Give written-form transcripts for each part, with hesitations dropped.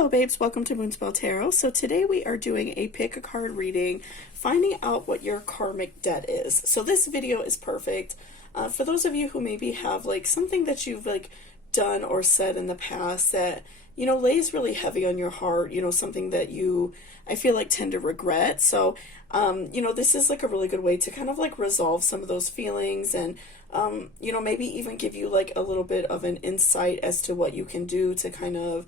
Hello babes, welcome to Moonspell Tarot. So today we are doing a pick a card reading, finding out what your karmic debt is. So this video is perfect for those of you who maybe have like something that you've like done or said in the past that, you know, lays really heavy on your heart, you know, something that you, I feel like, tend to regret. So, you know, this is like a really good way to kind of like resolve some of those feelings and, you know, maybe even give you like a little bit of an insight as to what you can do to kind of,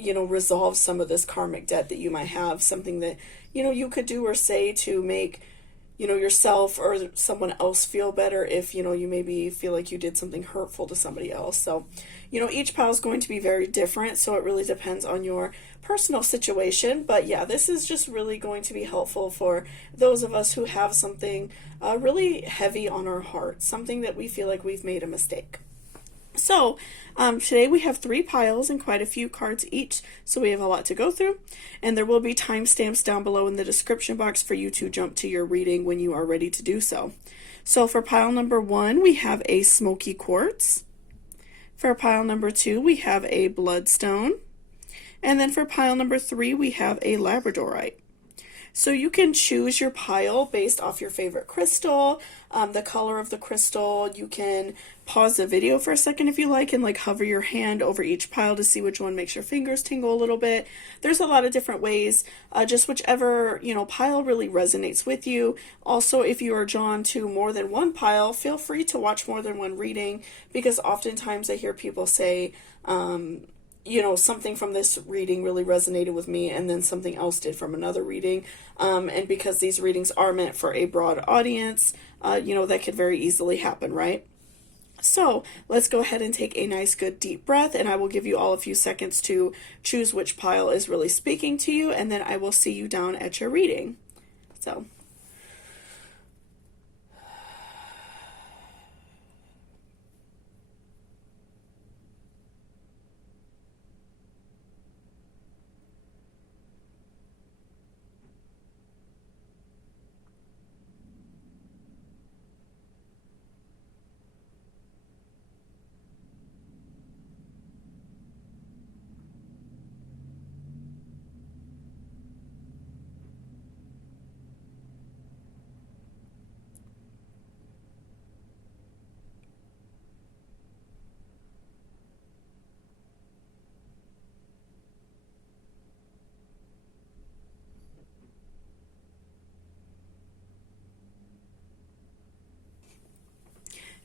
you know, resolve some of this karmic debt that you might have, something that, you know, you could do or say to make, you know, yourself or someone else feel better if, you know, you maybe feel like you did something hurtful to somebody else. So, you know, each pile is going to be very different, so it really depends on your personal situation. But yeah, this is just really going to be helpful for those of us who have something really heavy on our heart, something that we feel like we've made a mistake. So today we have 3 piles and quite a few cards each, so we have a lot to go through, and there will be timestamps down below in the description box for you to jump to your reading when you are ready to do so. So for pile number 1 we have a smoky quartz, for pile number 2 we have a bloodstone, and then for pile number 3 we have a labradorite. So you can choose your pile based off your favorite crystal, the color of the crystal. You can pause the video for a second if you like and like hover your hand over each pile to see which one makes your fingers tingle a little bit. There's a lot of different ways, just whichever, you know, pile really resonates with you. Also, if you are drawn to more than one pile, feel free to watch more than one reading, because oftentimes I hear people say, you know, something from this reading really resonated with me and then something else did from another reading. And because these readings are meant for a broad audience, you know, that could very easily happen, right? So let's go ahead and take a nice good deep breath, and I will give you all a few seconds to choose which pile is really speaking to you, and then I will see you down at your reading. So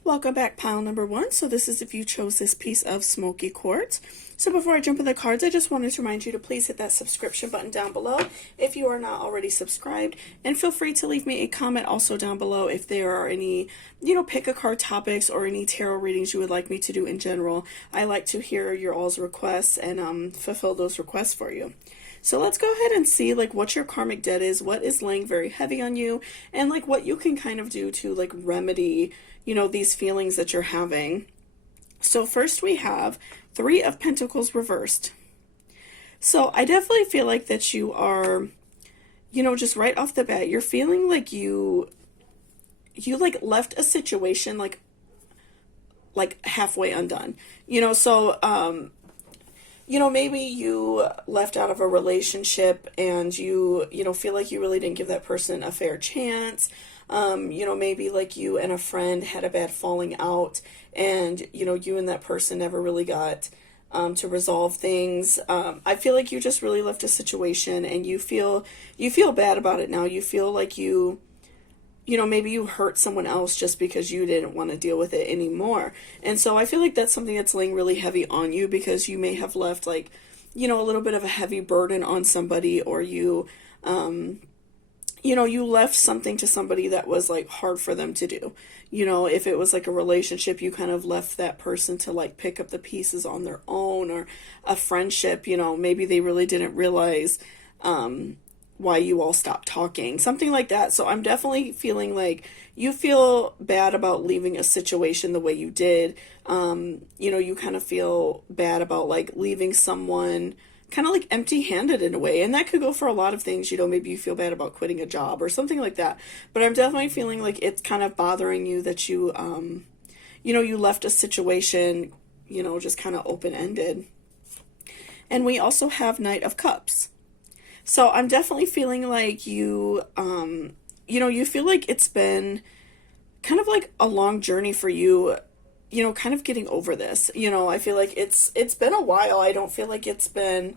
welcome back, pile number 1. So this is if you chose this piece of smoky quartz. So before I jump in the cards, I just wanted to remind you to please hit that subscription button down below if you are not already subscribed, and feel free to leave me a comment also down below if there are any, you know, pick a card topics or any tarot readings you would like me to do in general. I like to hear your all's requests and fulfill those requests for you. So let's go ahead and see like what your karmic debt is, what is laying very heavy on you, and like what you can kind of do to like remedy, you know, these feelings that you're having. So first we have 3 of Pentacles reversed. So I definitely feel like that you are, you know, just right off the bat, you're feeling like you like left a situation like halfway undone, you know. So you know, maybe you left out of a relationship and you know, feel like you really didn't give that person a fair chance. You know, maybe like you and a friend had a bad falling out and, you know, you and that person never really got to resolve things. I feel like you just really left a situation and you feel bad about it now. You feel like you know, maybe you hurt someone else just because you didn't want to deal with it anymore. And so I feel like that's something that's laying really heavy on you, because you may have left like, you know, a little bit of a heavy burden on somebody, or you, you know, you left something to somebody that was like hard for them to do. You know, if it was like a relationship, you kind of left that person to like pick up the pieces on their own, or a friendship, you know, maybe they really didn't realize, why you all stopped talking, something like that. So I'm definitely feeling like you feel bad about leaving a situation the way you did. You know, you kind of feel bad about like leaving someone kind of like empty-handed in a way, and that could go for a lot of things. You know, maybe you feel bad about quitting a job or something like that, but I'm definitely feeling like it's kind of bothering you that you you know, you left a situation, you know, just kind of open-ended. And we also have Knight of Cups. So I'm definitely feeling like you feel like it's been kind of like a long journey for you, kind of getting over this. I feel like it's been a while. I don't feel like it's been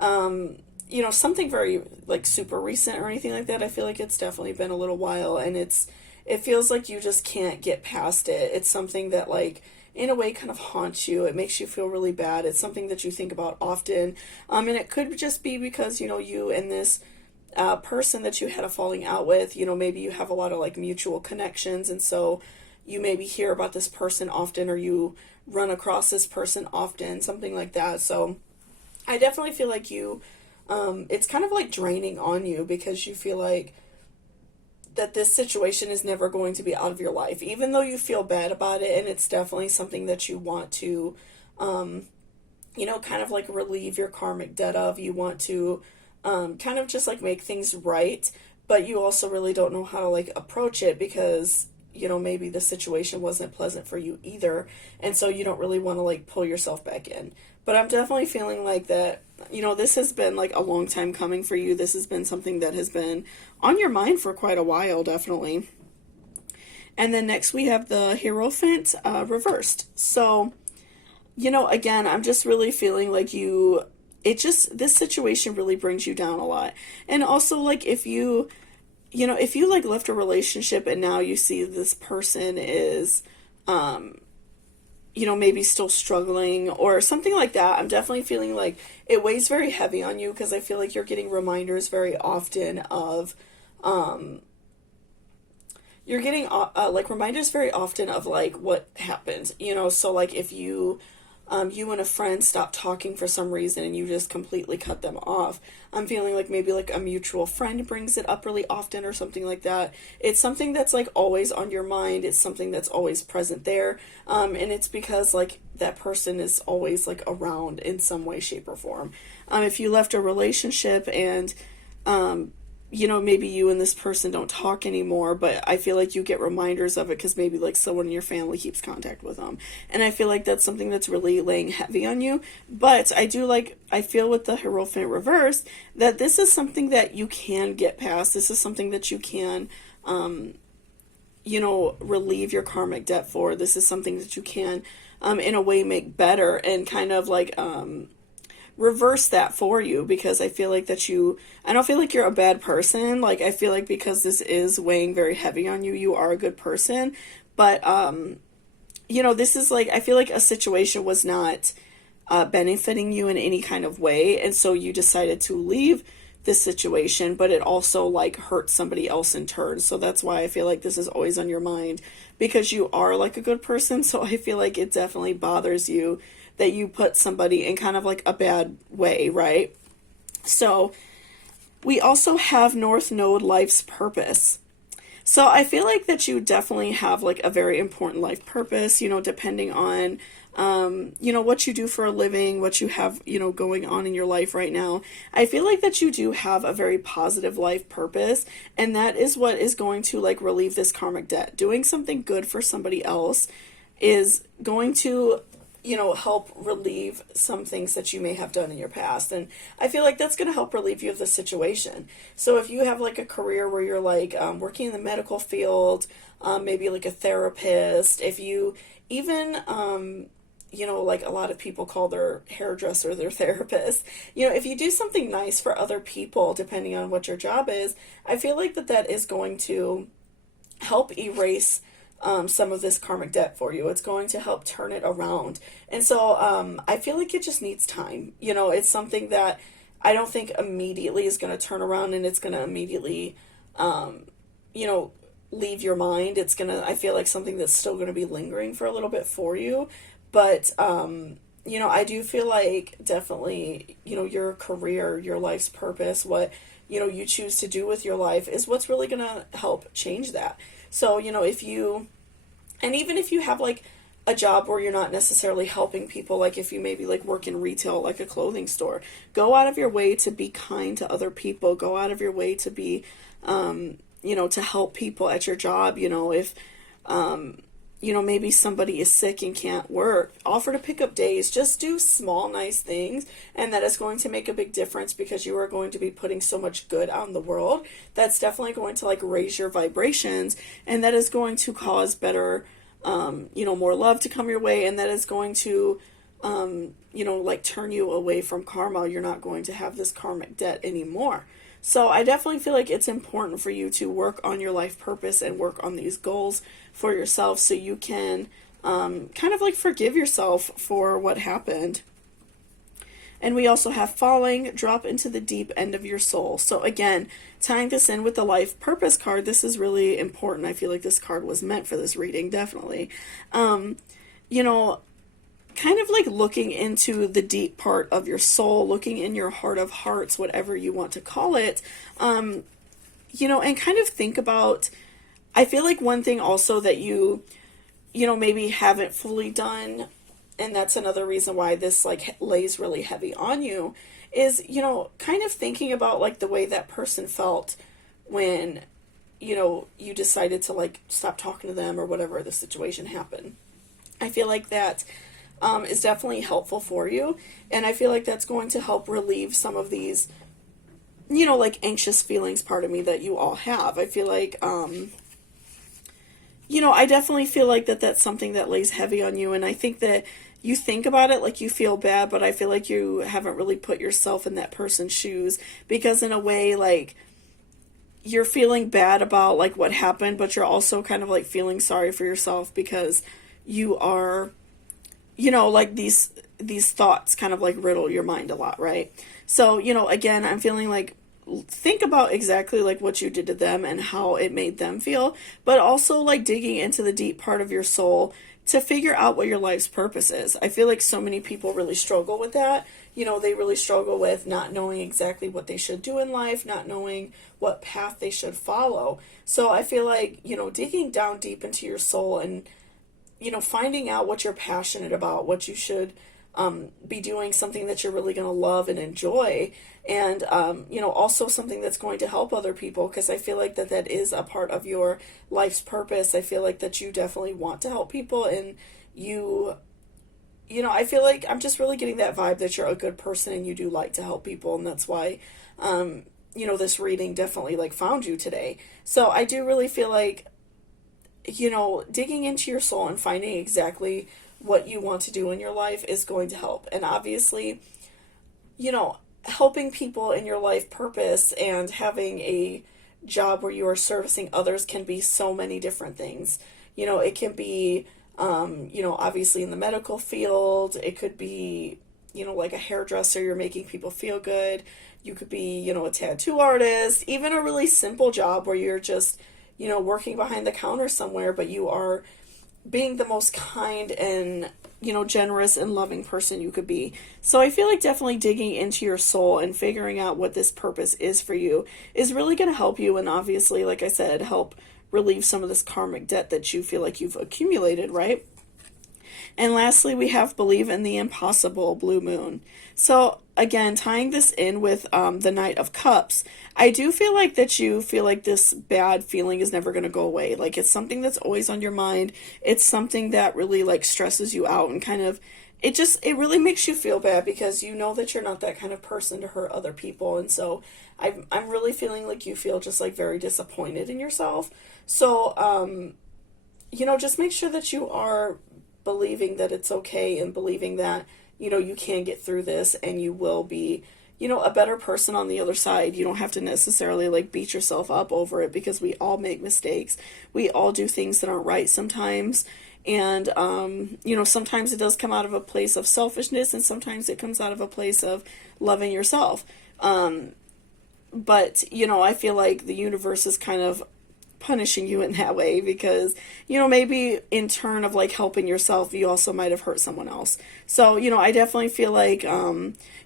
something very like super recent or anything like that. I feel like it's definitely been a little while, and it feels like you just can't get past it. It's something that like in a way kind of haunts you. It makes you feel really bad. It's something that you think about often. And it could just be because, you and this person that you had a falling out with, maybe you have a lot of like mutual connections, and so you maybe hear about this person often, or you run across this person often, something like that. So I definitely feel like it's kind of like draining on you, because you feel like that this situation is never going to be out of your life, even though you feel bad about it, and it's definitely something that you want to, kind of like relieve your karmic debt of. You want to kind of just like make things right, but you also really don't know how to like approach it, because maybe the situation wasn't pleasant for you either, and so you don't really want to like pull yourself back in. But I'm definitely feeling like that, this has been like a long time coming for you. This has been something that has been on your mind for quite a while, definitely. And then next we have the Hierophant reversed. So, again, I'm just really feeling like this situation really brings you down a lot. And also, like, if you like left a relationship and now you see this person is, maybe still struggling or something like that, I'm definitely feeling like it weighs very heavy on you, because I feel like you're getting reminders very often of, you're getting like reminders very often of like what happened, so like if you and a friend stop talking for some reason and you just completely cut them off, I'm feeling like maybe like a mutual friend brings it up really often or something like that. It's something that's like always on your mind. It's something that's always present there. And it's because like that person is always like around in some way, shape, or form. If you left a relationship and, maybe you and this person don't talk anymore, but I feel like you get reminders of it because maybe like someone in your family keeps contact with them. And I feel like that's something that's really laying heavy on you. But I feel with the Hierophant reverse that this is something that you can get past. This is something that you can, relieve your karmic debt for. This is something that you can, in a way, make better and kind of like, reverse that for you, because I feel like I don't feel like you're a bad person. Like, I feel like because this is weighing very heavy on you, you are a good person. But, this is like, I feel like a situation was not benefiting you in any kind of way. And so you decided to leave this situation, but it also like hurt somebody else in turn. So that's why I feel like this is always on your mind, because you are like a good person. So I feel like it definitely bothers you that you put somebody in kind of like a bad way, right? So we also have North Node, life's purpose. So I feel like that you definitely have like a very important life purpose, depending on, what you do for a living, what you have, going on in your life right now. I feel like that you do have a very positive life purpose, and that is what is going to like relieve this karmic debt. Doing something good for somebody else is going to help relieve some things that you may have done in your past. And I feel like that's going to help relieve you of the situation. So if you have like a career where you're like working in the medical field, maybe like a therapist, if you even, like a lot of people call their hairdresser their therapist, if you do something nice for other people, depending on what your job is, I feel like that is going to help erase some of this karmic debt for you. It's going to help turn it around. And so I feel like it just needs time. It's something that I don't think immediately is going to turn around, and it's going to immediately, leave your mind. I feel like something that's still going to be lingering for a little bit for you. But, I do feel like definitely, your career, your life's purpose, what, you choose to do with your life is what's really going to help change that. So, even if you have like a job where you're not necessarily helping people, like if you maybe like work in retail, like a clothing store, go out of your way to be kind to other people, go out of your way to be, to help people at your job. If, maybe somebody is sick and can't work, offer to pick up days. Just do small, nice things, and that is going to make a big difference because you are going to be putting so much good out in the world. That's definitely going to like raise your vibrations, and that is going to cause better, more love to come your way, and that is going to, like turn you away from karma. You're not going to have this karmic debt anymore. So I definitely feel like it's important for you to work on your life purpose and work on these goals for yourself so you can kind of like forgive yourself for what happened. And we also have falling, drop into the deep end of your soul. So again, tying this in with the life purpose card, this is really important. I feel like this card was meant for this reading, definitely. Kind of like looking into the deep part of your soul, looking in your heart of hearts, whatever you want to call it, and kind of think about, I feel like one thing also that you maybe haven't fully done, and that's another reason why this like lays really heavy on you, is, kind of thinking about like the way that person felt when, you decided to like stop talking to them or whatever the situation happened. I feel like that is definitely helpful for you. And I feel like that's going to help relieve some of these, like anxious feelings part of me that you all have. I feel like, I definitely feel like that's something that lays heavy on you. And I think that you think about it like you feel bad, but I feel like you haven't really put yourself in that person's shoes, because in a way, like, you're feeling bad about like what happened, but you're also kind of like feeling sorry for yourself because you are, like these thoughts kind of like riddle your mind a lot, right? So, again, I'm feeling like think about exactly like what you did to them and how it made them feel, but also like digging into the deep part of your soul to figure out what your life's purpose is. I feel like so many people really struggle with that. They really struggle with not knowing exactly what they should do in life, not knowing what path they should follow. So I feel like, digging down deep into your soul and finding out what you're passionate about, what you should be doing, something that you're really going to love and enjoy, and, also something that's going to help other people, because I feel like that is a part of your life's purpose. I feel like that you definitely want to help people, and I feel like I'm just really getting that vibe that you're a good person and you do like to help people, and that's why, this reading definitely like found you today. So I do really feel like, digging into your soul and finding exactly what you want to do in your life is going to help. And obviously, helping people in your life purpose and having a job where you are servicing others can be so many different things. It can be, obviously in the medical field. It could be, like a hairdresser, you're making people feel good. You could be, a tattoo artist, even a really simple job where you're just, working behind the counter somewhere, but you are being the most kind and, generous and loving person you could be. So I feel like definitely digging into your soul and figuring out what this purpose is for you is really going to help you. And obviously, like I said, help relieve some of this karmic debt that you feel like you've accumulated, right? And lastly, we have believe in the impossible, blue moon. So again, tying this in with the Knight of Cups, I do feel like that you feel like this bad feeling is never going to go away. Like it's something that's always on your mind. It's something that really like stresses you out and kind of, it really makes you feel bad because you know that you're not that kind of person to hurt other people. And so I'm really feeling like you feel just like very disappointed in yourself. So, just make sure that you are believing that it's okay and believing that, you can get through this and you will be, a better person on the other side. You don't have to necessarily like beat yourself up over it because we all make mistakes. We all do things that aren't right sometimes. And, sometimes it does come out of a place of selfishness and sometimes it comes out of a place of loving yourself. But, I feel like the universe is kind of punishing you in that way because, maybe in turn of like helping yourself, you also might have hurt someone else. So, I definitely feel like,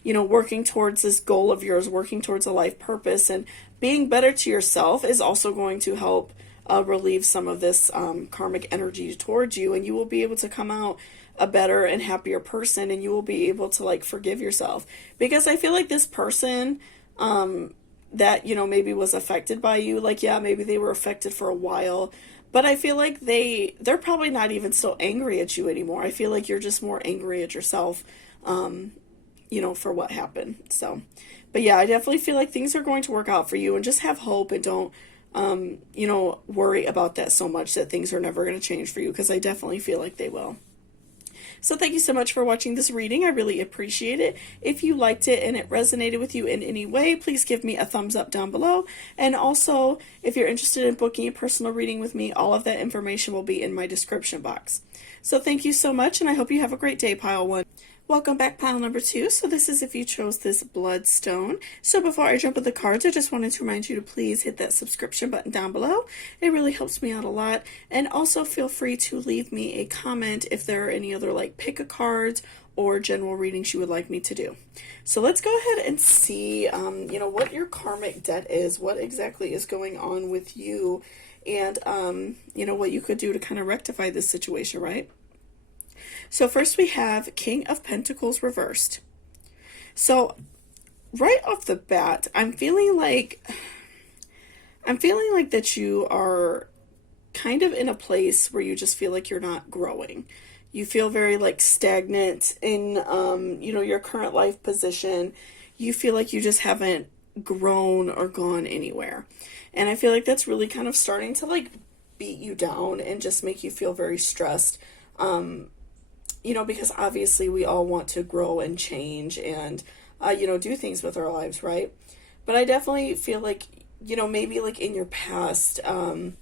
working towards this goal of yours, working towards a life purpose and being better to yourself is also going to help relieve some of this karmic energy towards you, and you will be able to come out a better and happier person, and you will be able to like forgive yourself. Because I feel like this person that maybe was affected by you, like, yeah, maybe they were affected for a while, But I feel like they're probably not even so angry at you anymore. I feel like you're just more angry at yourself, for what happened. So, but yeah, I definitely feel like things are going to work out for you, and just have hope and don't, worry about that so much that things are never going to change for you, because I definitely feel like they will. So thank you so much for watching this reading. I really appreciate it. If you liked it and it resonated with you in any way, please give me a thumbs up down below. And also, if you're interested in booking a personal reading with me, all of that information will be in my description box. So thank you so much, and I hope you have a great day, Pile 1. Welcome back, pile number 2. So this is if you chose this bloodstone. So before I jump into the cards, I just wanted to remind you to please hit that subscription button down below. It really helps me out a lot. And also feel free to leave me a comment if there are any other like pick a cards or general readings you would like me to do. So let's go ahead and see, what your karmic debt is, what exactly is going on with you, and, what you could do to kind of rectify this situation, right? So first we have King of Pentacles reversed. So right off the bat, I'm feeling like that you are kind of in a place where you just feel like you're not growing. You feel very like stagnant in your current life position. You feel like you just haven't grown or gone anywhere. And I feel like that's really kind of starting to like beat you down and just make you feel very stressed. Because obviously we all want to grow and change and, do things with our lives, right? But I definitely feel like, maybe like in your past, when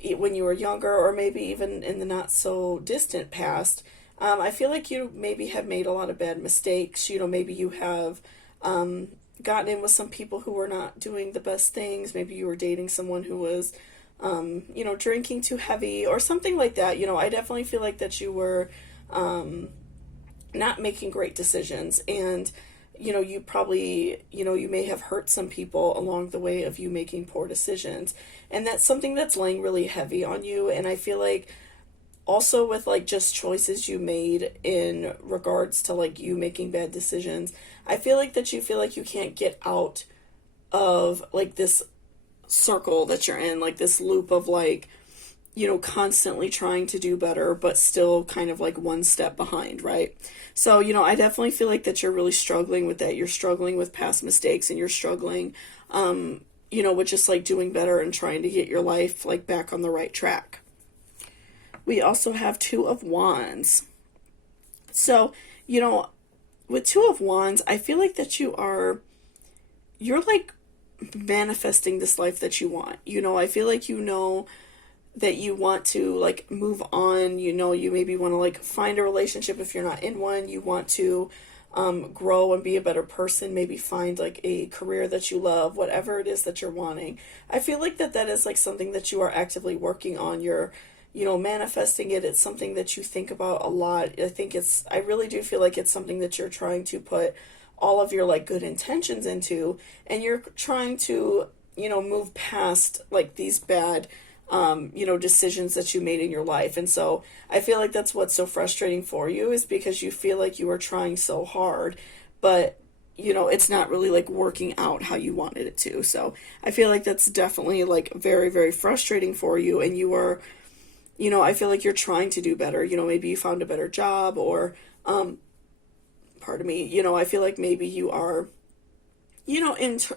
you were younger, or maybe even in the not so distant past, I feel like you maybe have made a lot of bad mistakes. Maybe you have gotten in with some people who were not doing the best things. Maybe you were dating someone who was, drinking too heavy or something like that. I definitely feel like that you were not making great decisions, and you probably you may have hurt some people along the way of you making poor decisions, and that's something that's laying really heavy on you. And I feel like also with like just choices you made in regards to like you making bad decisions, I feel like that you feel like you can't get out of like this circle that you're in, like this loop of like constantly trying to do better, but still kind of like one step behind, right? So, I definitely feel like that you're really struggling with that. You're struggling with past mistakes, and you're struggling, with just like doing better and trying to get your life like back on the right track. We also have Two of Wands. So, with Two of Wands, I feel like that you're like manifesting this life that you want. I feel like that you want to like move on. You maybe want to like find a relationship if you're not in one. You want to grow and be a better person, maybe find like a career that you love, whatever it is that you're wanting. I feel like that is like something that you are actively working on. You're manifesting it. It's something that you think about a lot. I really do feel like it's something that you're trying to put all of your like good intentions into, and you're trying to move past like these bad decisions that you made in your life. And so I feel like that's what's so frustrating for you, is because you feel like you are trying so hard, but it's not really like working out how you wanted it to. So I feel like that's definitely like very, very frustrating for you. And you are, I feel like you're trying to do better. Maybe you found a better job, or, I feel like maybe you are,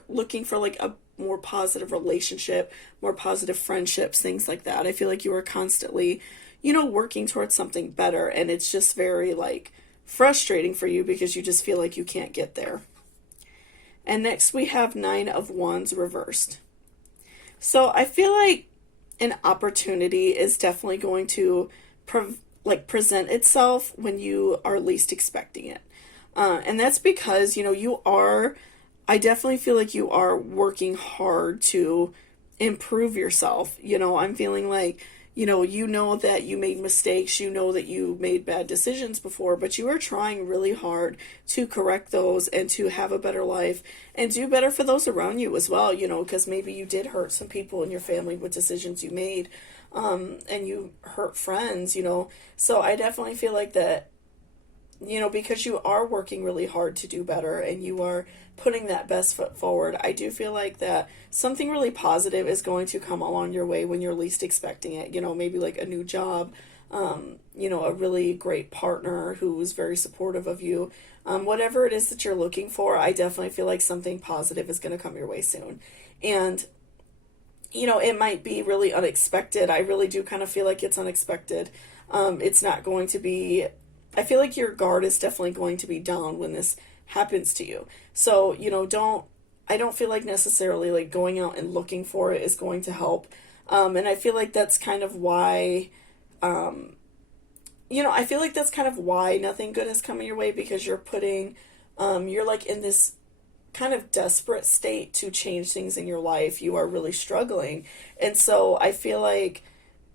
looking for like a more positive relationship, more positive friendships, things like that. I feel like you are constantly, working towards something better, and it's just very like frustrating for you because you just feel like you can't get there. And next we have Nine of Wands reversed. So I feel like an opportunity is definitely going to present itself when you are least expecting it. And that's because, I definitely feel like you are working hard to improve yourself. I'm feeling like, that you made mistakes, that you made bad decisions before, but you are trying really hard to correct those and to have a better life and do better for those around you as well, because maybe you did hurt some people in your family with decisions you made, and you hurt friends, So I definitely feel like that, because you are working really hard to do better and you are putting that best foot forward, I do feel like that something really positive is going to come along your way when you're least expecting it. Maybe like a new job, a really great partner who's very supportive of you. Whatever it is that you're looking for, I definitely feel like something positive is going to come your way soon. And it might be really unexpected. I really do kind of feel like it's unexpected. It's not going to be, I feel like your guard is definitely going to be down when this happens to you. So, I don't feel like necessarily like going out and looking for it is going to help. And I feel like that's kind of why, I feel like that's kind of why nothing good is coming your way, because you're like in this kind of desperate state to change things in your life. You are really struggling. And so I feel like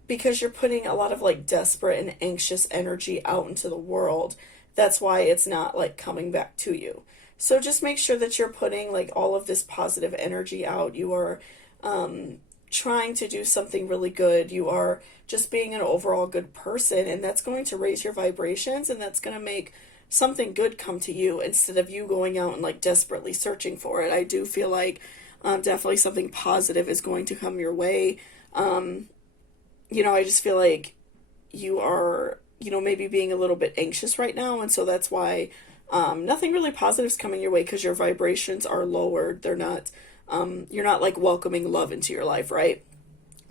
because you're putting a lot of like desperate and anxious energy out into the world, that's why it's not like coming back to you. So just make sure that you're putting like all of this positive energy out. You are trying to do something really good. You are just being an overall good person, and that's going to raise your vibrations, and that's going to make something good come to you instead of you going out and like desperately searching for it. I do feel like definitely something positive is going to come your way. I just feel like you are, maybe being a little bit anxious right now, and so that's why nothing really positive is coming your way, because your vibrations are lowered. They're not, you're not like welcoming love into your life, right?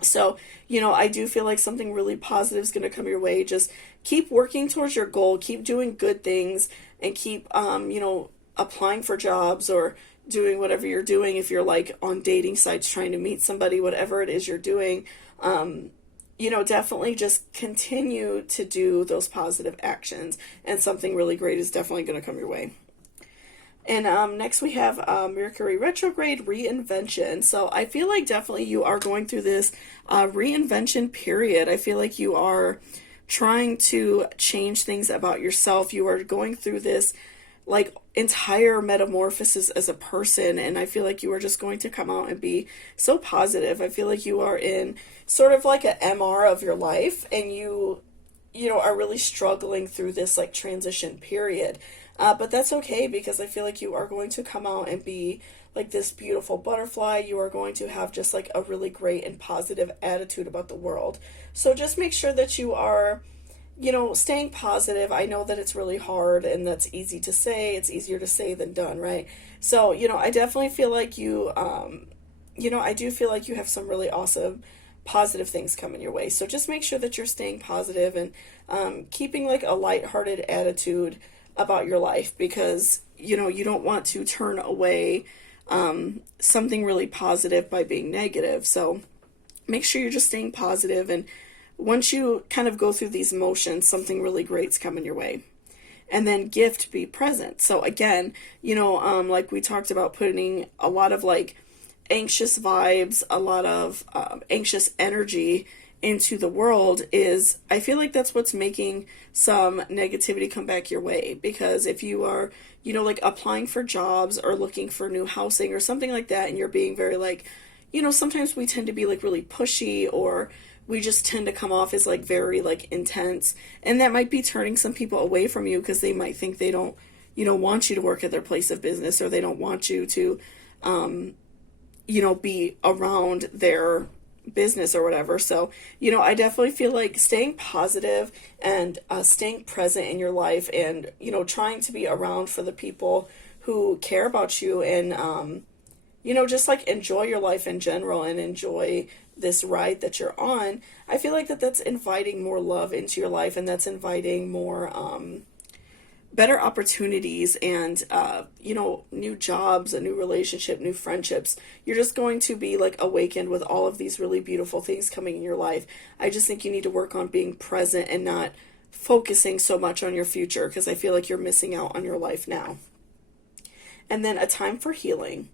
So, I do feel like something really positive is going to come your way. Just keep working towards your goal, keep doing good things, and keep, applying for jobs or doing whatever you're doing. If you're like on dating sites trying to meet somebody, whatever it is you're doing, definitely just continue to do those positive actions, and something really great is definitely going to come your way. And next we have Mercury retrograde reinvention. So I feel like definitely you are going through this reinvention period. I feel like you are trying to change things about yourself. You are going through this like entire metamorphosis as a person, and I feel like you are just going to come out and be so positive. I feel like you are in sort of like a MR of your life, and you are really struggling through this like transition period. But that's okay, because I feel like you are going to come out and be like this beautiful butterfly. You are going to have just like a really great and positive attitude about the world. So just make sure that you are, staying positive. I know that it's really hard, and that's easy to say. It's easier to say than done, right? So, I definitely feel like I do feel like you have some really awesome positive things coming your way. So just make sure that you're staying positive and keeping like a lighthearted attitude about your life, because you don't want to turn away something really positive by being negative. So make sure you're just staying positive, and once you kind of go through these motions, something really great's coming your way. And then gift, be present. So again, like we talked about, putting a lot of like anxious vibes, a lot of anxious energy into the world, is I feel like that's what's making some negativity come back your way. Because if you are, like applying for jobs or looking for new housing or something like that, and you're being very like, sometimes we tend to be like really pushy, or we just tend to come off as like very like intense, and that might be turning some people away from you, because they might think they don't, want you to work at their place of business, or they don't want you to, be around their business or whatever. So, I definitely feel like staying positive and staying present in your life, and, trying to be around for the people who care about you, and, just like enjoy your life in general and enjoy this ride that you're on. I feel like that's inviting more love into your life, and that's inviting more better opportunities, and new jobs, a new relationship, new friendships. You're just going to be like awakened with all of these really beautiful things coming in your life. I just think you need to work on being present and not focusing so much on your future, because I feel like you're missing out on your life now. And then a time for healing.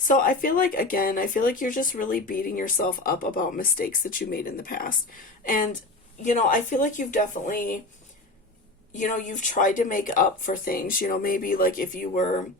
So I feel like, again, I feel like you're just really beating yourself up about mistakes that you made in the past. And, I feel like you've definitely, you've tried to make up for things, maybe like if you were,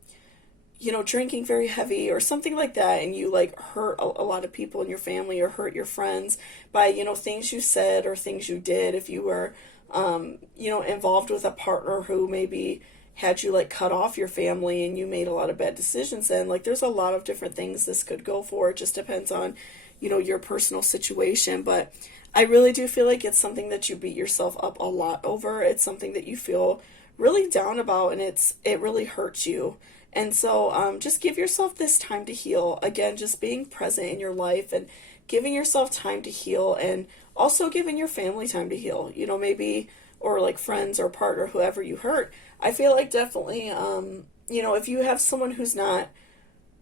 drinking very heavy or something like that, and you like hurt a lot of people in your family, or hurt your friends by, things you said or things you did. If you were, you know, involved with a partner who maybe had you like cut off your family and you made a lot of bad decisions then. Like there's a lot of different things this could go for. It just depends on, you know, your personal situation. But I really do feel like it's something that you beat yourself up a lot over. It's something that you feel really down about, and it really hurts you. And so just give yourself this time to heal. Again, just being present in your life and giving yourself time to heal, and also giving your family time to heal. You know, maybe, or like friends or partner, whoever you hurt. I feel like definitely, you know, if you have someone who's not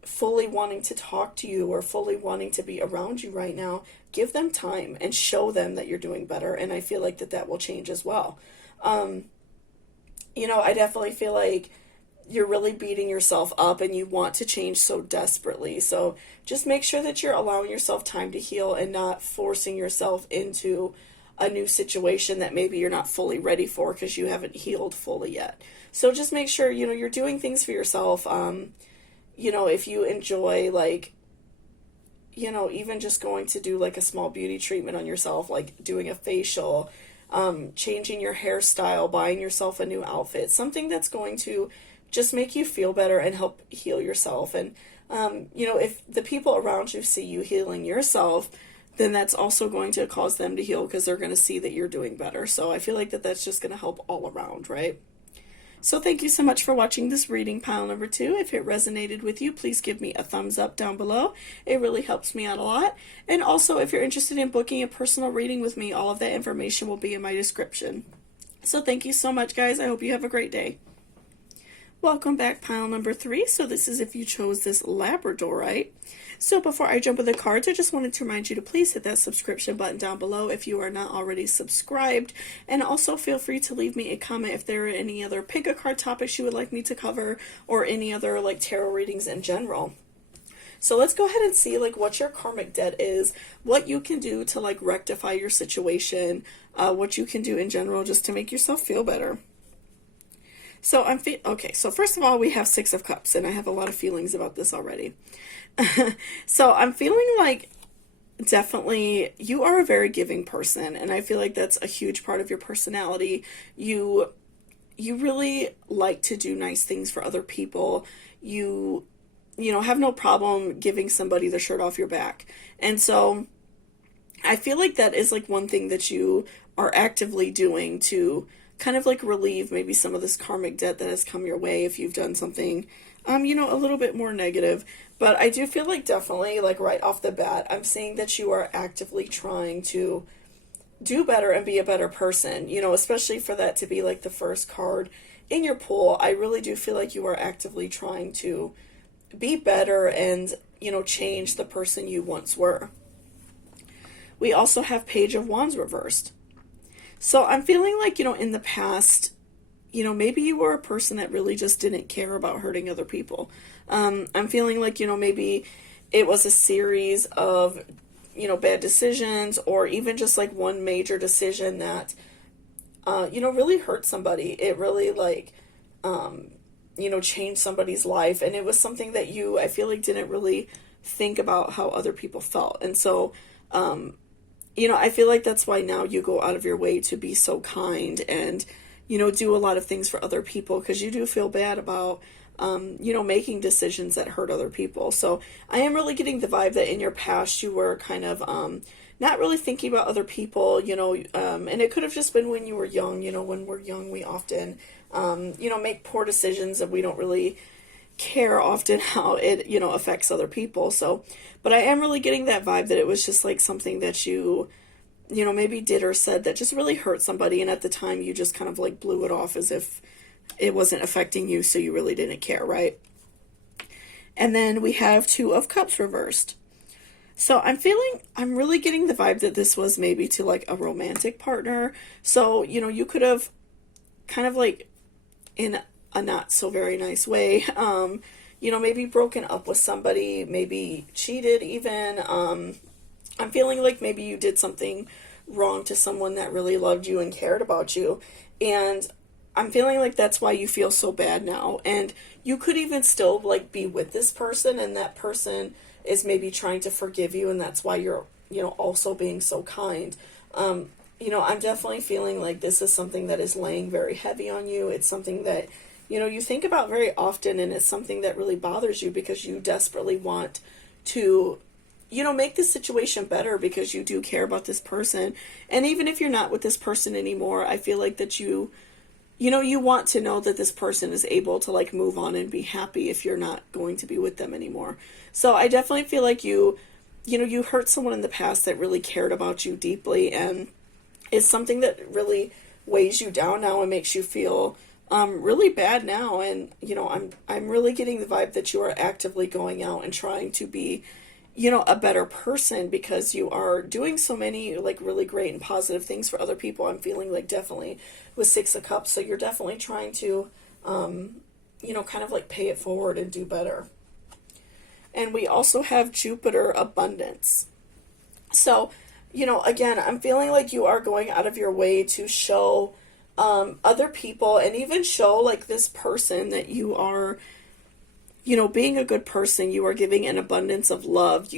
fully wanting to talk to you or fully wanting to be around you right now, give them time and show them that you're doing better. And I feel like that will change as well. You know, I definitely feel like you're really beating yourself up and you want to change so desperately. So just make sure that you're allowing yourself time to heal and not forcing yourself into a new situation that maybe you're not fully ready for because you haven't healed fully yet. So just make sure, you know, you're doing things for yourself. You know, if you enjoy, like, you know, even just going to do like a small beauty treatment on yourself, like doing a facial, changing your hairstyle, buying yourself a new outfit, something that's going to just make you feel better and help heal yourself. And, you know, if the people around you see you healing yourself, then that's also going to cause them to heal because they're going to see that you're doing better. So I feel like that's just going to help all around, right? So thank you so much for watching this reading, pile number 2. If it resonated with you, please give me a thumbs up down below. It really helps me out a lot. And also, if you're interested in booking a personal reading with me, all of that information will be in my description. So thank you so much, guys. I hope you have a great day. Welcome back, pile number 3. So this is if you chose this Labradorite. So before I jump with the cards, I just wanted to remind you to please hit that subscription button down below if you are not already subscribed. And also feel free to leave me a comment if there are any other pick-a-card topics you would like me to cover, or any other like tarot readings in general. So let's go ahead and see like what your karmic debt is, what you can do to like rectify your situation, what you can do in general just to make yourself feel better. So okay, so first of all, we have 6 of Cups, and I have a lot of feelings about this already. So I'm feeling like definitely you are a very giving person, and I feel like that's a huge part of your personality. You really like to do nice things for other people. You know, have no problem giving somebody the shirt off your back. And so I feel like that is like one thing that you are actively doing to kind of like relieve maybe some of this karmic debt that has come your way if you've done something, you know, a little bit more negative. But I do feel like definitely like right off the bat, I'm seeing that you are actively trying to do better and be a better person, you know, especially for that to be like the first card in your pool. I really do feel like you are actively trying to be better and, you know, change the person you once were. We also have Page of Wands reversed. So I'm feeling like, you know, in the past, you know, maybe you were a person that really just didn't care about hurting other people. I'm feeling like, you know, maybe it was a series of, you know, bad decisions, or even just like one major decision that, you know, really hurt somebody. It really like, you know, changed somebody's life. And it was something that you, I feel like, didn't really think about how other people felt. And so, you know, I feel like that's why now you go out of your way to be so kind and, you know, do a lot of things for other people, because you do feel bad about, you know, making decisions that hurt other people. So I am really getting the vibe that in your past you were kind of not really thinking about other people, you know, and it could have just been when you were young. You know, when we're young, we often, you know, make poor decisions and we don't really care often how it, you know, affects other people. So, but I am really getting that vibe that it was just like something that you know, maybe did or said that just really hurt somebody, and at the time you just kind of like blew it off as if it wasn't affecting you, so you really didn't care, right? And then we have 2 of Cups reversed. So I'm really getting the vibe that this was maybe to like a romantic partner. So, you know, you could have kind of like, in a not so very nice way, you know, maybe broken up with somebody, maybe cheated even. I'm feeling like maybe you did something wrong to someone that really loved you and cared about you. And I'm feeling like that's why you feel so bad now. And you could even still like be with this person, and that person is maybe trying to forgive you, and that's why you're, you know, also being so kind. I'm definitely feeling like this is something that is laying very heavy on you. It's something that, you think about very often, and it's something that really bothers you because you desperately want to, make this situation better because you do care about this person. And even if you're not with this person anymore, I feel like that you want to know that this person is able to like move on and be happy if you're not going to be with them anymore. So I definitely feel like you hurt someone in the past that really cared about you deeply, and it's something that really weighs you down now and makes you feel really bad now. And I'm really getting the vibe that you are actively going out and trying to be a better person because you are doing so many like really great and positive things for other people. I'm feeling like definitely with Six of Cups, so you're definitely trying to kind of like pay it forward and do better. And we also have Jupiter abundance. So again, I'm feeling like you are going out of your way to show other people and even show like this person that you are, being a good person. You are giving an abundance of love.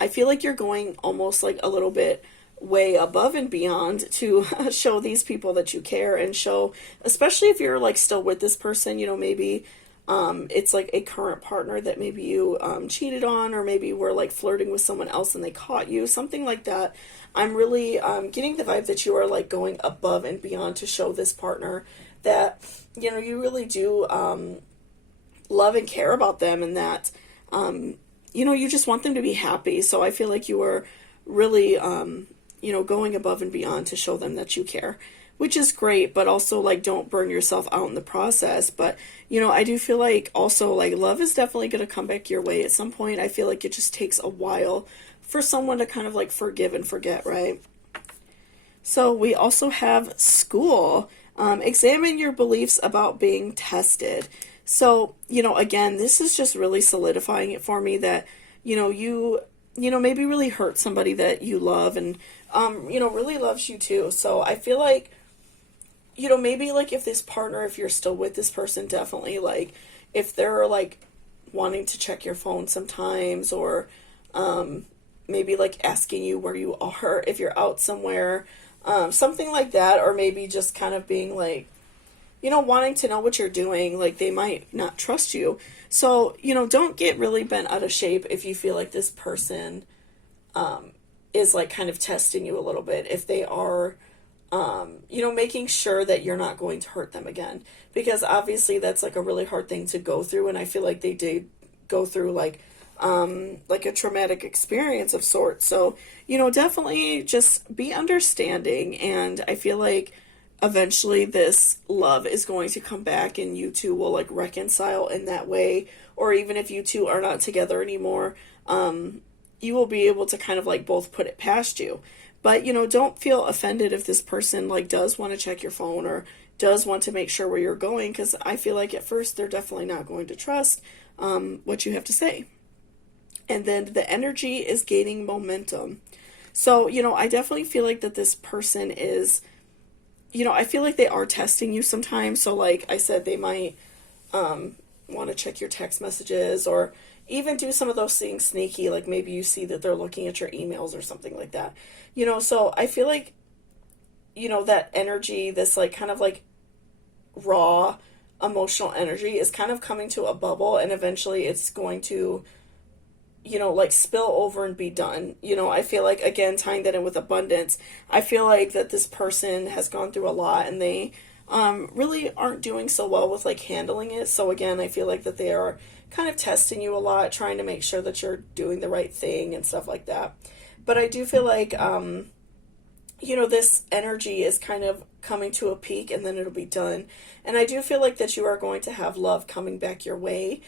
I feel like you're going almost like a little bit way above and beyond to show these people that you care and show, especially if you're like still with this person, maybe it's like a current partner that maybe you cheated on, or maybe were like flirting with someone else and they caught you, something like that. I'm really getting the vibe that you are like going above and beyond to show this partner that you really do love and care about them, and that you just want them to be happy. So I feel like you are really going above and beyond to show them that you care, which is great, but also like don't burn yourself out in the process. But I do feel like also like love is definitely going to come back your way at some point. I feel like it just takes a while for someone to kind of like forgive and forget, right? So we also have school. Examine your beliefs about being tested. So again, this is just really solidifying it for me that you maybe really hurt somebody that you love, and really loves you too. So I feel like maybe like if this partner, if you're still with this person, definitely like if they're like wanting to check your phone sometimes, or maybe like asking you where you are if you're out somewhere, something like that, or maybe just kind of being like, wanting to know what you're doing, like they might not trust you. So, don't get really bent out of shape if you feel like this person is like kind of testing you a little bit. If they are, making sure that you're not going to hurt them again, because obviously that's like a really hard thing to go through. And I feel like they did go through like a traumatic experience of sorts. So, definitely just be understanding. And I feel like eventually this love is going to come back and you two will like reconcile in that way. Or even if you two are not together anymore, you will be able to kind of like both put it past you. But, don't feel offended if this person like does want to check your phone or does want to make sure where you're going, because I feel like at first they're definitely not going to trust what you have to say. And then the energy is gaining momentum. So, I definitely feel like that this person is, I feel like they are testing you sometimes. So like I said, they might want to check your text messages, or even do some of those things sneaky, like maybe you see that they're looking at your emails or something like that. So I feel like, that energy, this like kind of like raw emotional energy is kind of coming to a bubble, and eventually it's going to like spill over and be done. I feel like, again, tying that in with abundance, I feel like that this person has gone through a lot, and they really aren't doing so well with like handling it. So again, I feel like that they are kind of testing you a lot, trying to make sure that you're doing the right thing and stuff like that. But I do feel like, this energy is kind of coming to a peak, and then it'll be done. And I do feel like that you are going to have love coming back your way.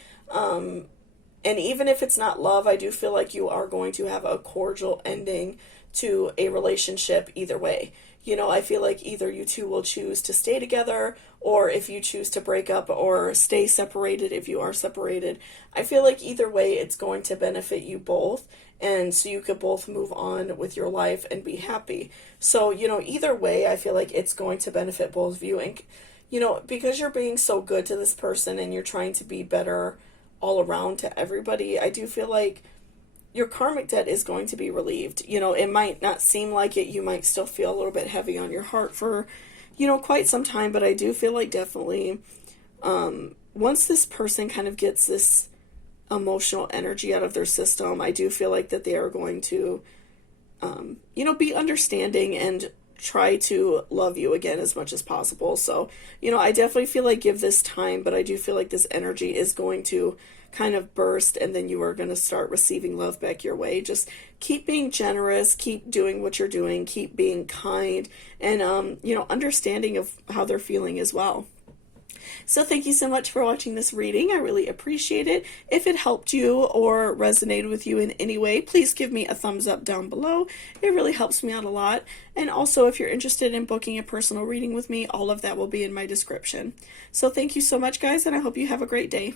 And even if it's not love, I do feel like you are going to have a cordial ending to a relationship either way. I feel like either you two will choose to stay together, or if you choose to break up or stay separated, if you are separated, I feel like either way it's going to benefit you both. And so you could both move on with your life and be happy. So, either way, I feel like it's going to benefit both of you. And, because you're being so good to this person and you're trying to be better all around to everybody, I do feel like, your karmic debt is going to be relieved. You know, it might not seem like it. You might still feel a little bit heavy on your heart for, you know, quite some time, but I do feel like definitely once this person kind of gets this emotional energy out of their system, I do feel like that they are going to, you know, be understanding and try to love you again as much as possible. So, you know, I definitely feel like give this time, but I do feel like this energy is going to kind of burst, and then you are going to start receiving love back your way. Just keep being generous, keep doing what you're doing, keep being kind, and, you know, understanding of how they're feeling as well. So thank you so much for watching this reading. I really appreciate it. If it helped you or resonated with you in any way, please give me a thumbs up down below. It really helps me out a lot. And also, if you're interested in booking a personal reading with me, all of that will be in my description. So thank you so much, guys, and I hope you have a great day.